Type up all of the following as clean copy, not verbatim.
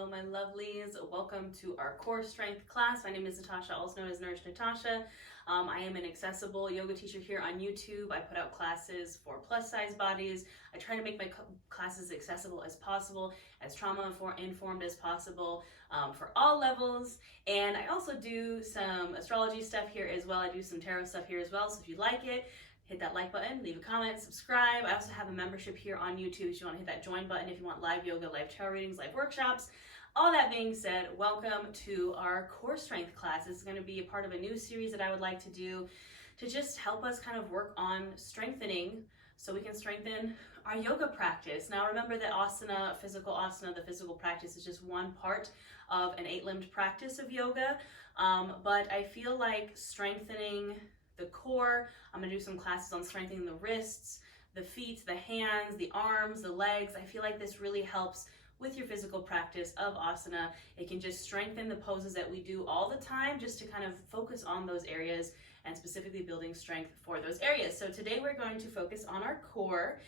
Hello, my lovelies. Welcome to our core strength class. My name is Natasha, also known as Nurse Natasha. I am an accessible yoga teacher here on YouTube. I put out classes for plus size bodies. I try to make my classes accessible as possible, as trauma informed as possible, for all levels. And I also do some astrology stuff here as well. I do some tarot stuff here as well. So if you like it, hit that like button, leave a comment, subscribe. I also have a membership here on YouTube if you want to hit that join button if you want live yoga, live tarot readings, live workshops. All that being said, welcome to our core strength class. This is going to be a part of a new series that I would like to do to just help us kind of work on strengthening so we can strengthen our yoga practice. Now remember that asana, the physical practice is just one part of an 8-limbed practice of yoga, but I feel like strengthening the core. I'm gonna do some classes on strengthening the wrists, the feet, the hands, the arms, the legs. I feel like this really helps with your physical practice of asana. It can just strengthen the poses that we do all the time, just to kind of focus on those areas and specifically building strength for those areas. So today we're going to focus on our core.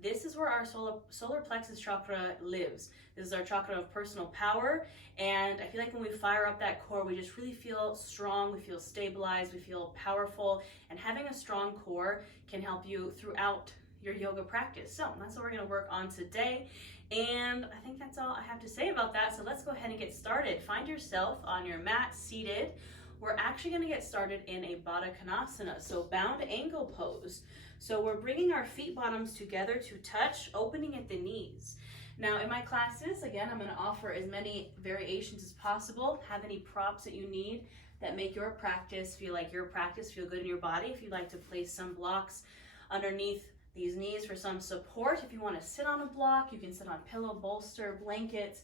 This is where our solar plexus chakra lives. This is our chakra of personal power. And I feel like when we fire up that core, we just really feel strong, we feel stabilized, we feel powerful. And having a strong core can help you throughout your yoga practice. So that's what we're gonna work on today. And I think that's all I have to say about that. So let's go ahead and get started. Find yourself on your mat seated. We're actually going to get started in a Baddha Konasana, so bound ankle pose. So we're bringing our feet bottoms together to touch, opening at the knees. Now in my classes, again, I'm going to offer as many variations as possible. Have any props that you need that make your practice feel good in your body. If you'd like to place some blocks underneath these knees for some support. If you want to sit on a block, you can sit on pillow, bolster, blankets,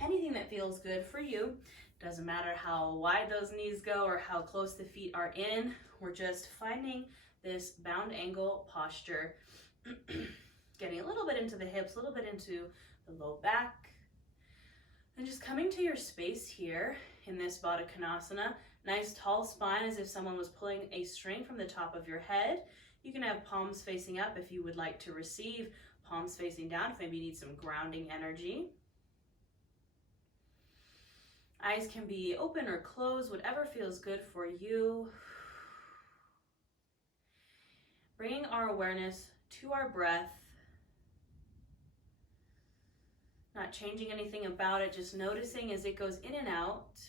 anything that feels good for you. Doesn't matter how wide those knees go or how close the feet are in. We're just finding this bound angle posture, getting a little bit into the hips, a little bit into the low back, and just coming to your space here in this Baddha Konasana. Nice tall spine as if someone was pulling a string from the top of your head. You can have palms facing up if you would like to receive, palms facing down if maybe you need some grounding energy. Eyes can be open or closed, whatever feels good for you. Bringing our awareness to our breath. Not changing anything about it, just noticing as it goes in and out,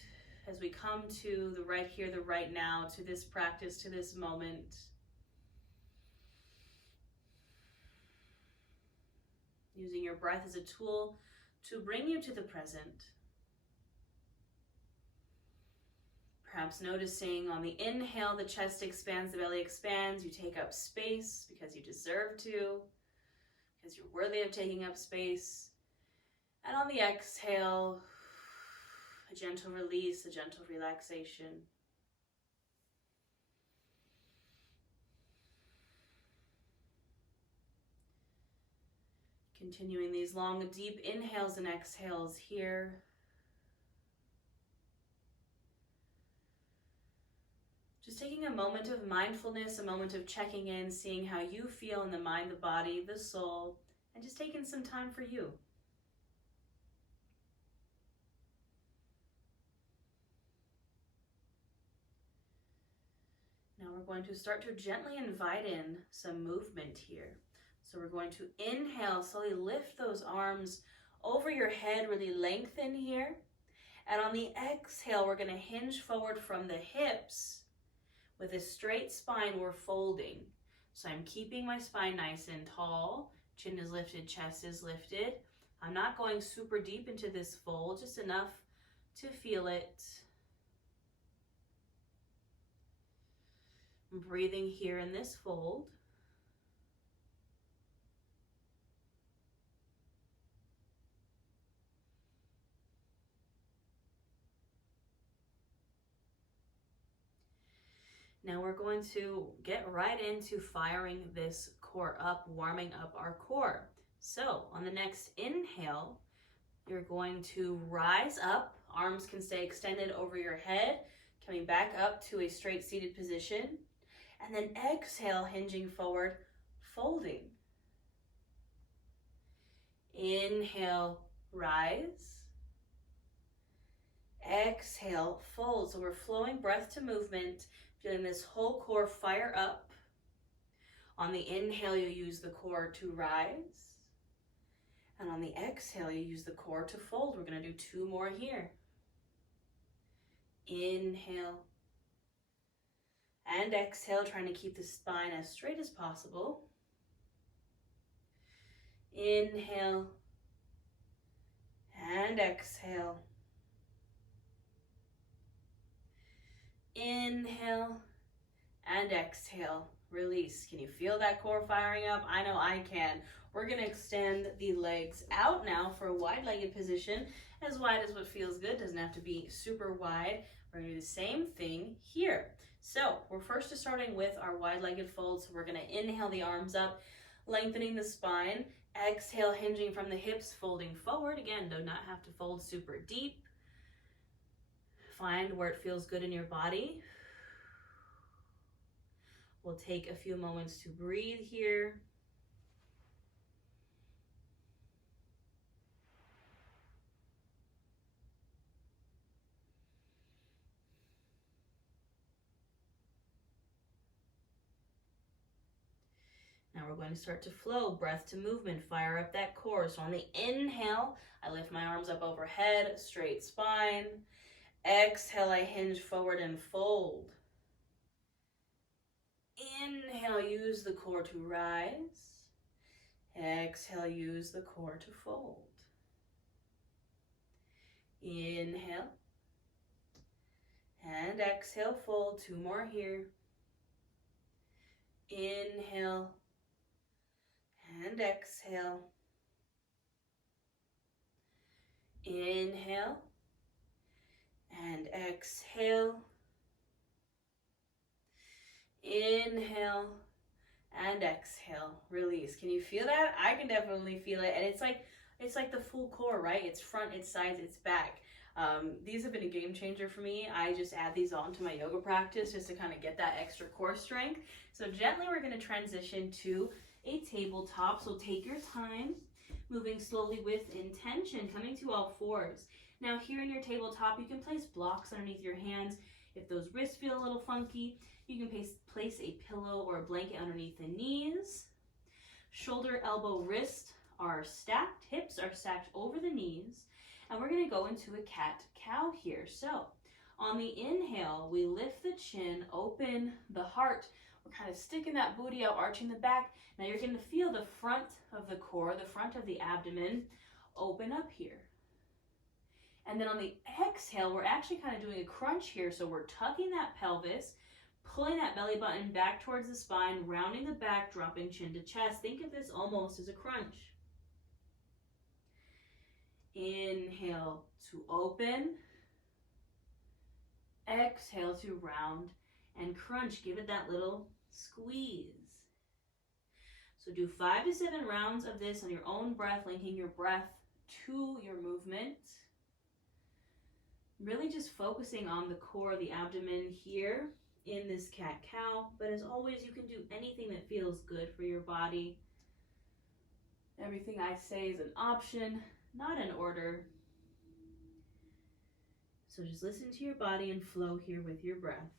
as we come to the right here, the right now, to this practice, to this moment. Using your breath as a tool to bring you to the present. Perhaps noticing on the inhale, the chest expands, the belly expands. You take up space because you deserve to, because you're worthy of taking up space. And on the exhale, a gentle release, a gentle relaxation. Continuing these long, deep inhales and exhales here. Just taking a moment of mindfulness, a moment of checking in, seeing how you feel in the mind, the body, the soul, and just taking some time for you. Now we're going to start to gently invite in some movement here. So we're going to inhale, slowly lift those arms over your head, really lengthen here. And on the exhale, we're going to hinge forward from the hips. With a straight spine, we're folding. So I'm keeping my spine nice and tall. Chin is lifted, chest is lifted. I'm not going super deep into this fold, just enough to feel it. I'm breathing here in this fold. Now we're going to get right into firing this core up, warming up our core. So on the next inhale, you're going to rise up. Arms can stay extended over your head, coming back up to a straight seated position. And then exhale, hinging forward, folding. Inhale, rise. Exhale, fold. So we're flowing breath to movement, feeling this whole core fire up. On the inhale, you use the core to rise. And on the exhale, you use the core to fold. We're going to do 2 more here. Inhale. And exhale, trying to keep the spine as straight as possible. Inhale. And exhale. Inhale. And exhale. Release. Can you feel that core firing up? I know I can. We're going to extend the legs out now for a wide-legged position. As wide as what feels good. Doesn't have to be super wide. We're going to do the same thing here. So we're first starting with our wide-legged fold. So we're going to inhale the arms up, lengthening the spine. Exhale, hinging from the hips, folding forward. Again, do not have to fold super deep. Find where it feels good in your body. We'll take a few moments to breathe here. Now we're going to start to flow, breath to movement, fire up that core. So on the inhale, I lift my arms up overhead, straight spine. Exhale, I hinge forward and fold. Inhale, use the core to rise. Exhale, use the core to fold. Inhale. And exhale, fold. 2 more here. Inhale. And exhale. Inhale. And exhale. Inhale. And exhale. Release. Can you feel that? I can definitely feel it. And it's like the full core, right? It's front, it's sides, it's back. These have been a game changer for me. I just add these on to my yoga practice just to kind of get that extra core strength. So gently we're going to transition to a tabletop. So take your time, moving slowly with intention, coming to all fours. Now here in your tabletop, you can place blocks underneath your hands. If those wrists feel a little funky, you can place a pillow or a blanket underneath the knees. Shoulder, elbow, wrist are stacked. Hips are stacked over the knees. And we're going to go into a cat-cow here. So on the inhale, we lift the chin, open the heart. We're kind of sticking that booty out, arching the back. Now you're going to feel the front of the core, the front of the abdomen, open up here. And then on the exhale, we're actually kind of doing a crunch here. So we're tucking that pelvis, pulling that belly button back towards the spine, rounding the back, dropping chin to chest. Think of this almost as a crunch. Inhale to open. Exhale to round and crunch. Give it that little squeeze. So do 5 to 7 rounds of this on your own breath, linking your breath to your movement. Really just focusing on the core, the abdomen here in this cat-cow. But as always, you can do anything that feels good for your body. Everything I say is an option, not an order. So just listen to your body and flow here with your breath.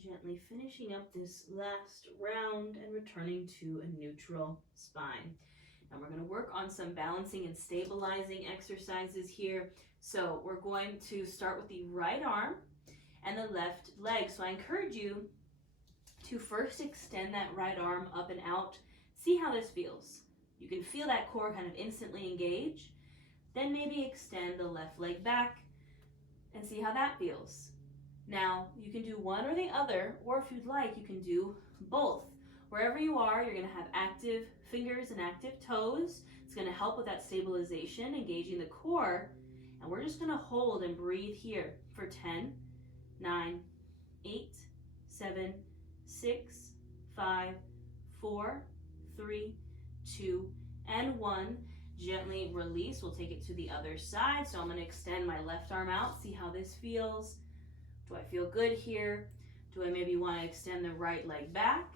Gently finishing up this last round and returning to a neutral spine. And we're going to work on some balancing and stabilizing exercises here. So we're going to start with the right arm and the left leg. So I encourage you to first extend that right arm up and out. See how this feels. You can feel that core kind of instantly engage. Then maybe extend the left leg back and see how that feels. Now, you can do one or the other, or if you'd like, you can do both. Wherever you are, you're going to have active fingers and active toes. It's going to help with that stabilization, engaging the core. And we're just going to hold and breathe here for 10, 9, 8, 7, 6, 5, 4, 3, 2, and 1. Gently release. We'll take it to the other side. So I'm going to extend my left arm out. See how this feels. Do I feel good here? Do I maybe want to extend the right leg back?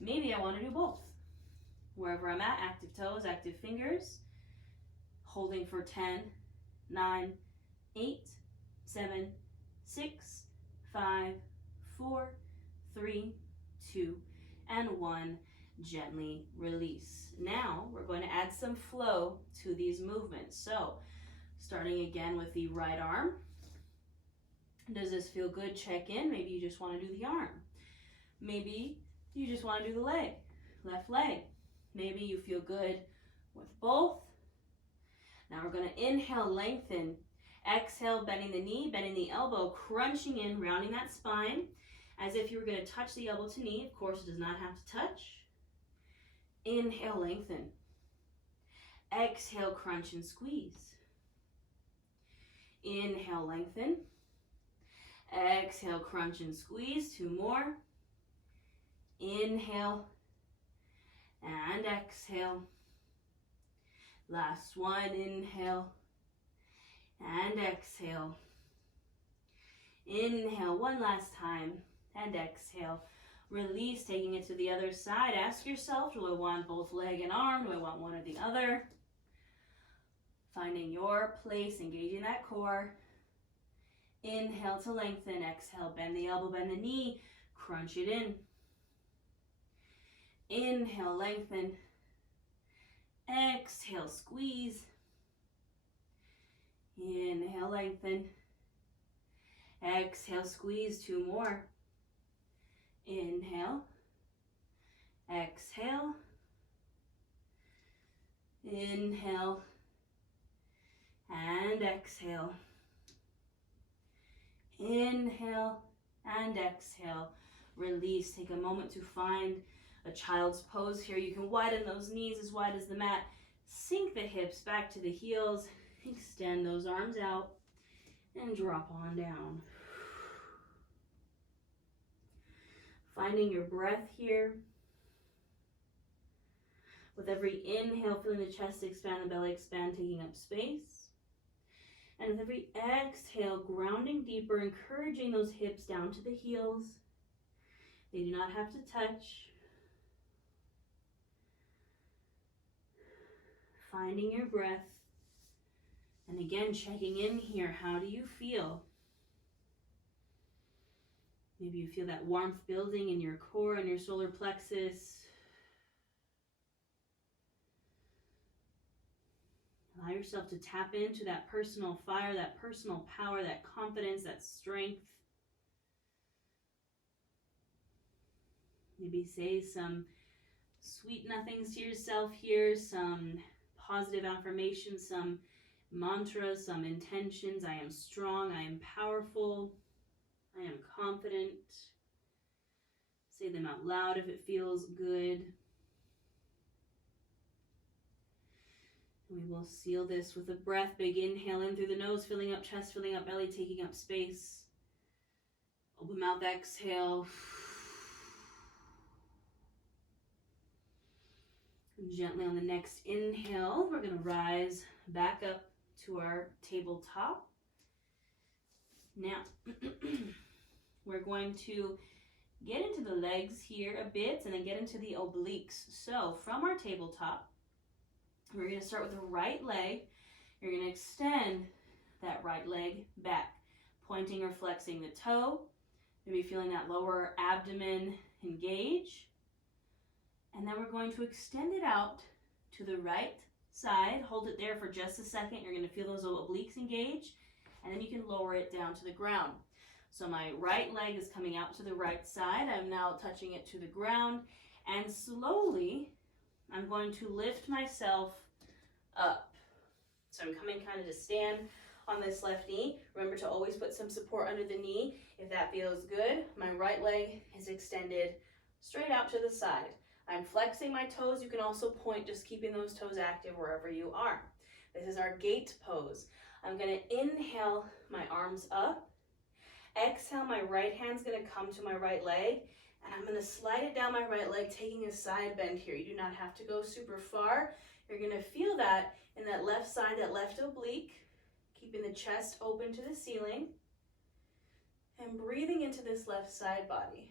Maybe I want to do both. Wherever I'm at, active toes, active fingers. Holding for 10, 9, 8, 7, 6, 5, 4, 3, 2, and 1. Gently release. Now we're going to add some flow to these movements. So starting again with the right arm. Does this feel good? Check in. Maybe you just want to do the arm. Maybe you just want to do the leg, left leg. Maybe you feel good with both. Now we're going to inhale, lengthen. Exhale, bending the knee, bending the elbow, crunching in, rounding that spine as if you were going to touch the elbow to knee. Of course, it does not have to touch. Inhale, lengthen. Exhale, crunch and squeeze. Inhale, lengthen. Exhale, crunch and squeeze. 2 more. Inhale and exhale. Last one. Inhale and exhale. Inhale one last time and exhale. Release, taking it to the other side. Ask yourself, do I want both leg and arm? Do I want one or the other? Finding your place, engaging that core. Inhale to lengthen. Exhale, bend the elbow, bend the knee. Crunch it in. Inhale, lengthen. Exhale, squeeze. Inhale, lengthen. Exhale, squeeze. 2 more. Inhale. Exhale. Inhale. And exhale. Inhale and exhale. Release. Take a moment to find a child's pose here. You can widen those knees as wide as the mat. Sink the hips back to the heels. Extend those arms out and drop on down. Finding your breath here. With every inhale, feeling the chest expand, the belly expand, taking up space. And with every exhale, grounding deeper, encouraging those hips down to the heels. They do not have to touch. Finding your breath. And again, checking in here. How do you feel? Maybe you feel that warmth building in your core and your solar plexus. Allow yourself to tap into that personal fire, that personal power, that confidence, that strength. Maybe say some sweet nothings to yourself here, some positive affirmations, some mantras, some intentions. I am strong, I am powerful, I am confident. Say them out loud if it feels good. We will seal this with a breath. Big inhale in through the nose, filling up chest, filling up belly, taking up space. Open mouth, exhale. And gently on the next inhale, we're going to rise back up to our tabletop. Now, we're going to get into the legs here a bit and then get into the obliques. So from our tabletop, we're going to start with the right leg. You're going to extend that right leg back, pointing or flexing the toe. Maybe feeling that lower abdomen engage. And then we're going to extend it out to the right side. Hold it there for just a second. You're going to feel those obliques engage. And then you can lower it down to the ground. So my right leg is coming out to the right side. I'm now touching it to the ground. And slowly, I'm going to lift myself up. So I'm coming kind of to stand on this left knee. Remember to always put some support under the knee if that feels good. My right leg is extended straight out to the side. I'm flexing my toes. You can also point, just keeping those toes active wherever you are. This is our gate pose. I'm going to inhale my arms up. Exhale, my right hand's going to come to my right leg, and I'm going to slide it down my right leg, taking a side bend here. You do not have to go super far. You're going to feel that in that left side, that left oblique, keeping the chest open to the ceiling, and breathing into this left side body.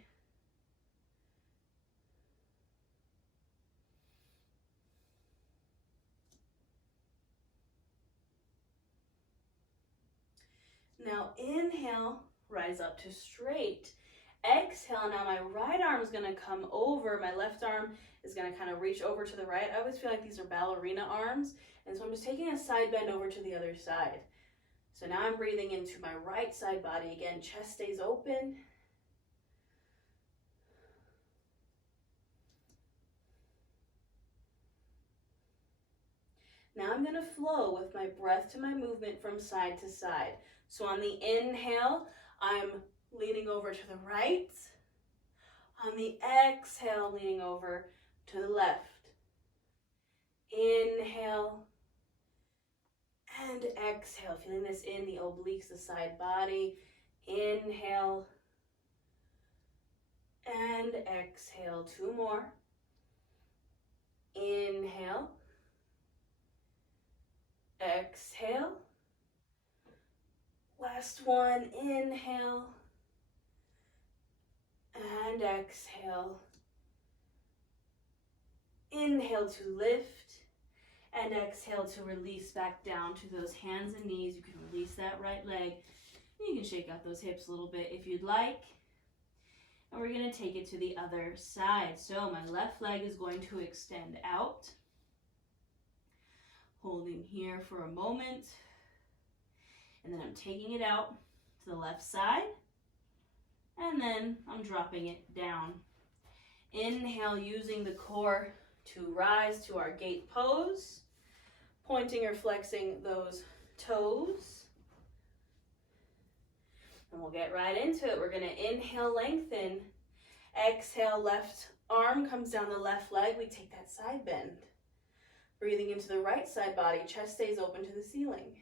Now inhale, rise up to straight. Exhale, now my right arm is going to come over. My left arm is going to kind of reach over to the right. I always feel like these are ballerina arms. And so I'm just taking a side bend over to the other side. So now I'm breathing into my right side body. Again, chest stays open. Now I'm going to flow with my breath to my movement from side to side. So on the inhale, I'm leaning over to the right. On the exhale, leaning over to the left. Inhale and exhale. Feeling this in the obliques, the side body. Inhale and exhale. 2 more. Inhale. Exhale. Last one, inhale and exhale. Inhale to lift and exhale to release back down to those hands and knees. You can release that right leg. You can shake out those hips a little bit if you'd like. And we're going to take it to the other side. So my left leg is going to extend out. Holding here for a moment. And then I'm taking it out to the left side. And then I'm dropping it down. Inhale, using the core to rise to our gate pose. Pointing or flexing those toes. And we'll get right into it. We're going to inhale, lengthen. Exhale, left arm comes down the left leg. We take that side bend. Breathing into the right side body. Chest stays open to the ceiling.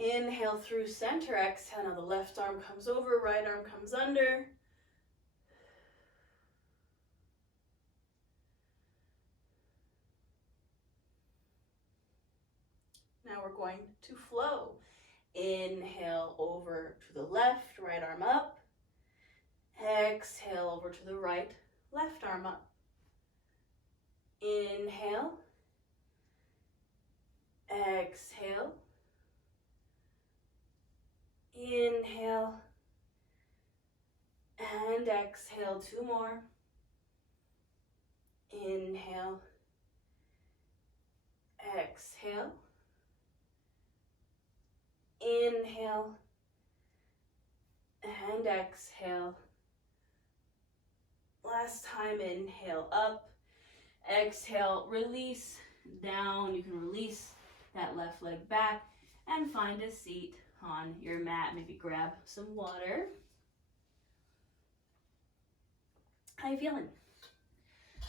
Inhale through center, exhale. Now the left arm comes over, right arm comes under. Now we're going to flow. Inhale over to the left, right arm up. Exhale over to the right, left arm up. Inhale. Exhale. Inhale and exhale. 2 more. Inhale. Exhale. Inhale and exhale. Last time, inhale up. Exhale, release down. You can release that left leg back and find a seat on your mat. Maybe grab some water. How you feeling?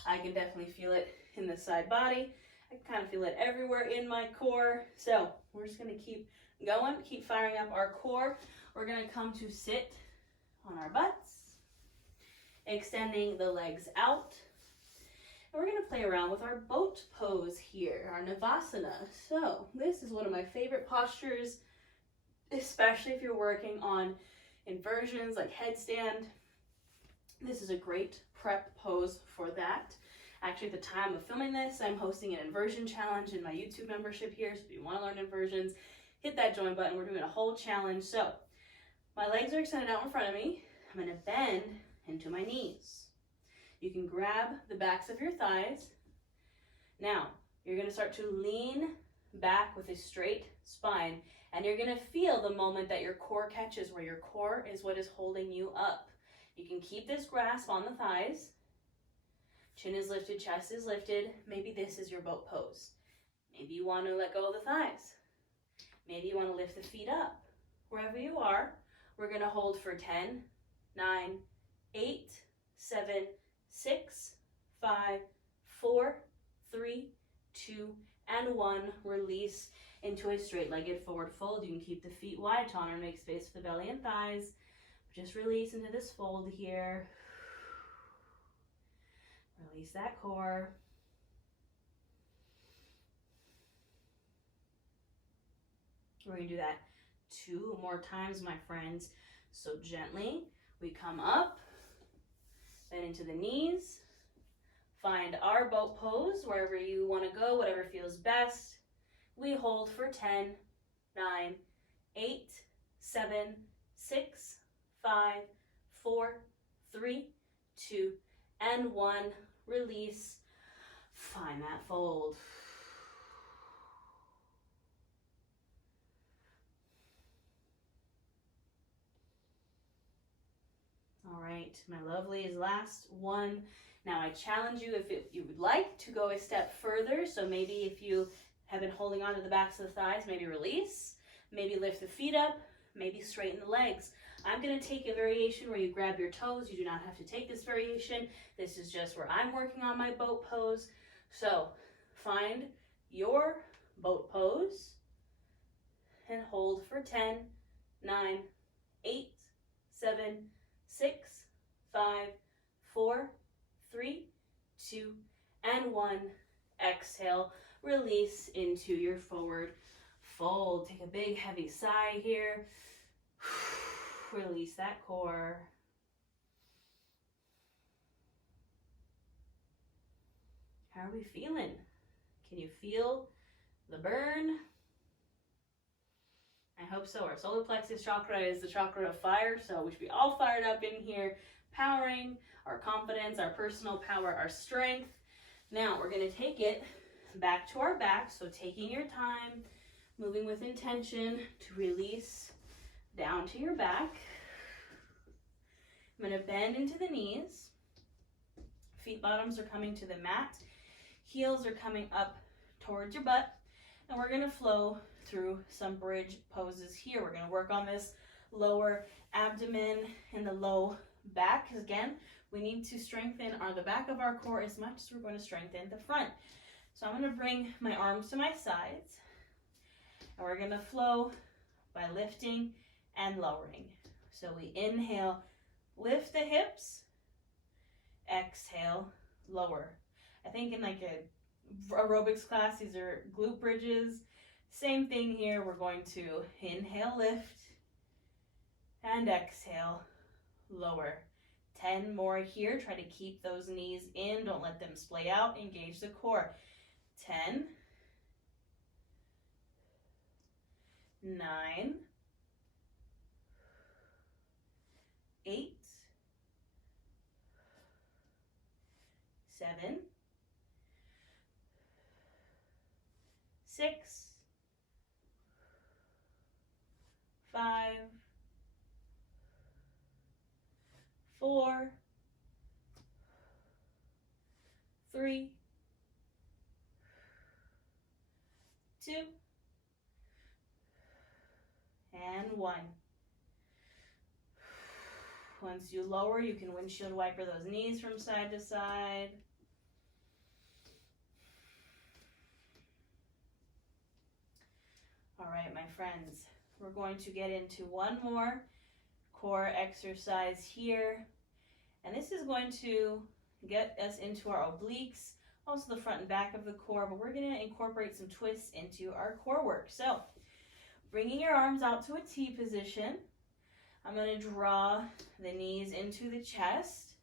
I can definitely feel it in the side body. I can kind of feel it everywhere in my core. So we're just going to keep going, keep firing up our core. We're going to come to sit on our butts, extending the legs out. And we're going to play around with our boat pose here, our Navasana. So this is one of my favorite postures, especially if you're working on inversions like headstand. This is a great prep pose for that. Actually, at the time of filming this, I'm hosting an inversion challenge in my YouTube membership here. So if you want to learn inversions, hit that join button. We're doing a whole challenge. So my legs are extended out in front of me. I'm going to bend into my knees. You can grab the backs of your thighs. Now, you're going to start to lean back with a straight spine. And you're going to feel the moment that your core catches, where your core is what is holding you up. You can keep this grasp on the thighs. Chin is lifted, chest is lifted. Maybe this is your boat pose. Maybe you want to let go of the thighs. Maybe you want to lift the feet up. Wherever you are, we're going to hold for 10, 9, 8, 7, 6, 5, 4, 3, 2, and 1. Release into a straight-legged forward fold. You can keep the feet wide to honor and make space for the belly and thighs. Just release into this fold here. Release that core. We're going to do that 2 more times, my friends. So gently, we come up, bend into the knees, find our boat pose wherever you want to go, whatever feels best. We hold for 10, 9, 8, 7, 6, 5, 4, 3, 2, and 1. Release. Find that fold. All right, my lovelies, last one. Now I challenge you, if you would like to go a step further, so maybe if you have been holding on to the backs of the thighs, maybe release, maybe lift the feet up, maybe straighten the legs. I'm going to take a variation where you grab your toes. You do not have to take this variation. This is just where I'm working on my boat pose. So find your boat pose and hold for 10, 9, 8, 7, 6, 5, 4, 3, 2, and 1. Exhale, release into your forward fold. Take a big heavy sigh here. Release that core. How are we feeling? Can you feel the burn? I hope so. Our solar plexus chakra is the chakra of fire, so we should be all fired up in here, powering our confidence, our personal power, our strength. Now we're going to take it back to our back, so taking your time, moving with intention to release down to your back. I'm going to bend into the knees. Feet bottoms are coming to the mat. Heels are coming up towards your butt. And we're going to flow through some bridge poses here. We're going to work on this lower abdomen and the low back. Again, we need to strengthen the back of our core as much as we're going to strengthen the front. So I'm going to bring my arms to my sides. And we're going to flow by lifting and lowering. So we inhale, lift the hips, exhale, lower. I think in like a aerobics class, these are glute bridges. Same thing here. We're going to inhale, lift, and exhale, lower. 10 more here. Try to keep those knees in. Don't let them splay out. Engage the core. 10, 9, 8, 7, 6, 5, 4, 3, 2, and 1. Once you lower, you can windshield wiper those knees from side to side. All right, my friends, we're going to get into one more core exercise here. And this is going to get us into our obliques, also the front and back of the core, but we're going to incorporate some twists into our core work. So, bringing your arms out to a T position, I'm going to draw the knees into the chest.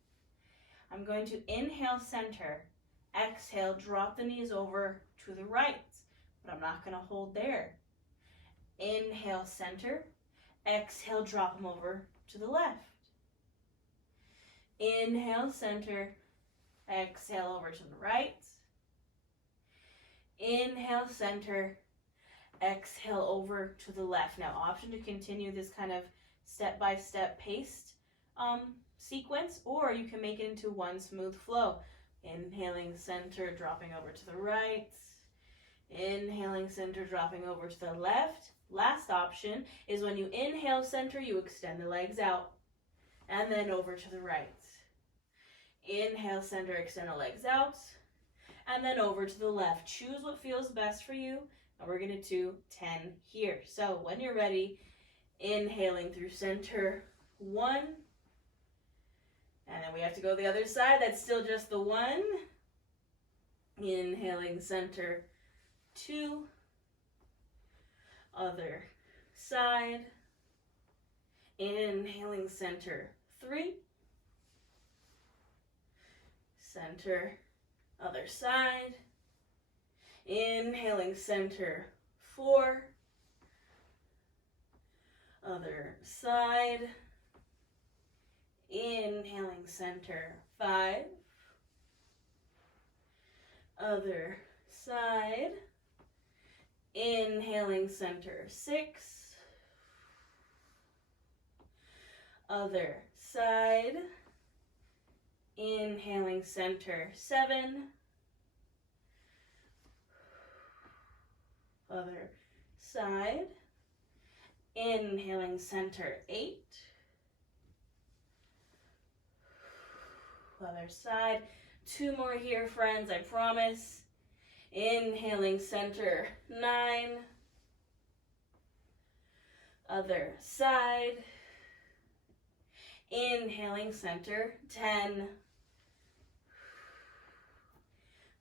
I'm going to inhale, center. Exhale, drop the knees over to the right, but I'm not going to hold there. Inhale, center. Exhale, drop them over to the left. Inhale, center. Exhale, over to the right. Inhale, center. Exhale, over to the left. Now, option to continue this kind of step-by-step paced sequence, or you can make it into one smooth flow. Inhaling, center, dropping over to the right. Inhaling, center, dropping over to the left. Last option is when you inhale center, you extend the legs out and then over to the right. Inhale center, extend the legs out and then over to the left. Choose what feels best for you, and we're gonna do 10 here. So when you're ready, inhaling through center, 1, and then we have to go the other side. That's still just the 1. Inhaling center, 2, other side, inhaling center, 3, center, other side, inhaling center, 4, other side, inhaling center, 5, other side, inhaling center, 6, other side, inhaling center, 7, other side, inhaling center, 8, other side. 2 more here, friends, I promise. Inhaling center, 9, other side, inhaling center, 10,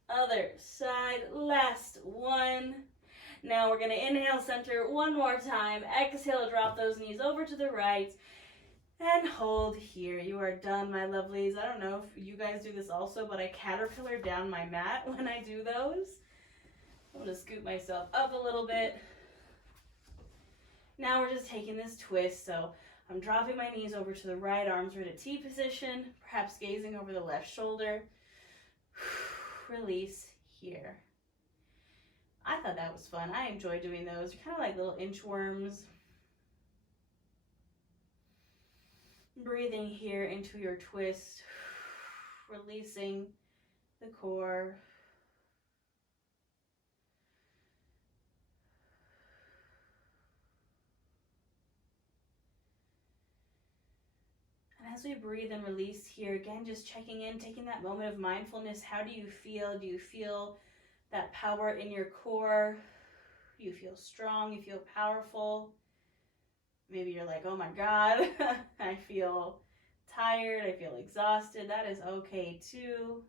other side, last 1. Now we're going to inhale center 1 more time, exhale, drop those knees over to the right, and hold here. You are done, my lovelies. I don't know if you guys do this also, but I caterpillar down my mat when I do those. I'm going to scoop myself up a little bit. Now we're just taking this twist, so I'm dropping my knees over to the right, arms are in a T position, perhaps gazing over the left shoulder. Release here. I thought that was fun. I enjoy doing those. They're kind of like little inchworms. Breathing here into your twist, releasing the core. And as we breathe and release here, again, just checking in, taking that moment of mindfulness. How do you feel? Do you feel that power in your core? You feel strong, you feel powerful. Maybe you're like, oh my God, I feel tired, I feel exhausted. That is okay too.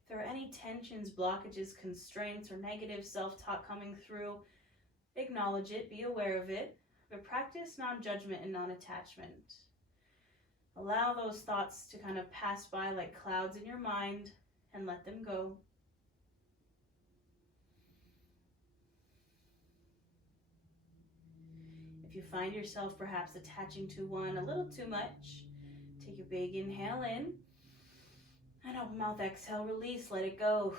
If there are any tensions, blockages, constraints, or negative self-talk coming through, acknowledge it, be aware of it, but practice non-judgment and non-attachment. Allow those thoughts to kind of pass by like clouds in your mind and let them go. If you find yourself perhaps attaching to one a little too much, take a big inhale in and open mouth, exhale, release, let it go.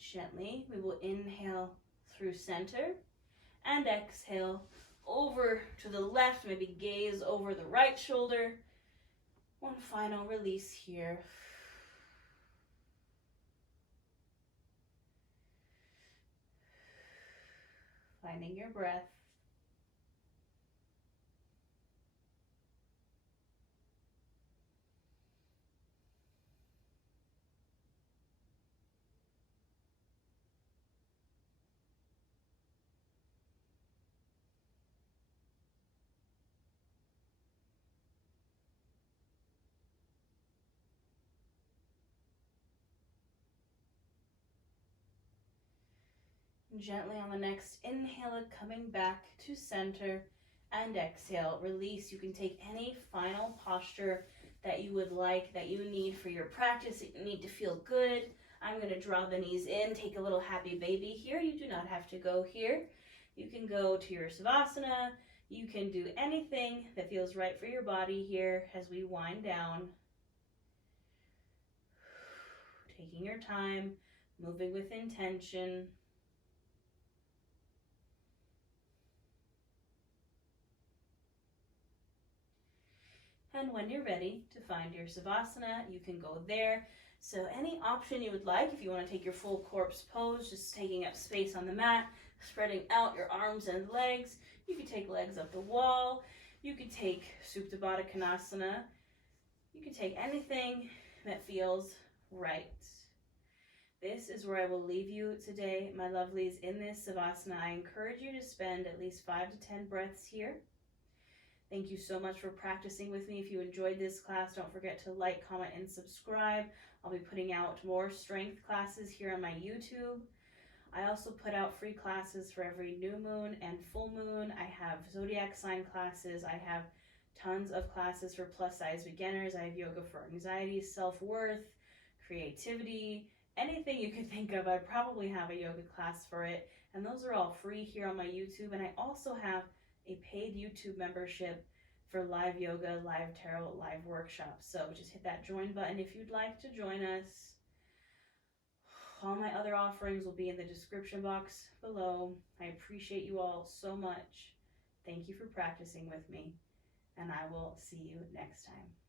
Gently, we will inhale through center and exhale over to the left, maybe gaze over the right shoulder. One final release here. Finding your breath. Gently on the next inhale, coming back to center, and exhale, release. You can take any final posture that you would like, that you need for your practice, that you need to feel good. I'm going to draw the knees in, take a little happy baby here. You do not have to go here. You can go to your Savasana. You can do anything that feels right for your body here as we wind down. Taking your time, moving with intention. And when you're ready to find your Savasana, you can go there. So any option you would like, if you want to take your full corpse pose, just taking up space on the mat, spreading out your arms and legs. You could take legs up the wall. You could take Supta Baddha Konasana. You could take anything that feels right. This is where I will leave you today, my lovelies, in this Savasana. I encourage you to spend at least 5 to 10 breaths here. Thank you so much for practicing with me. If you enjoyed this class, don't forget to like, comment, and subscribe. I'll be putting out more strength classes here on my YouTube. I also put out free classes for every new moon and full moon. I have zodiac sign classes. I have tons of classes for plus size beginners. I have yoga for anxiety, self-worth, creativity, anything you can think of. I probably have a yoga class for it. And those are all free here on my YouTube. And I also have a paid YouTube membership for live yoga, live tarot, live workshops. So just hit that join button if you'd like to join us. All my other offerings will be in the description box below. I appreciate you all so much. Thank you for practicing with me, and I will see you next time.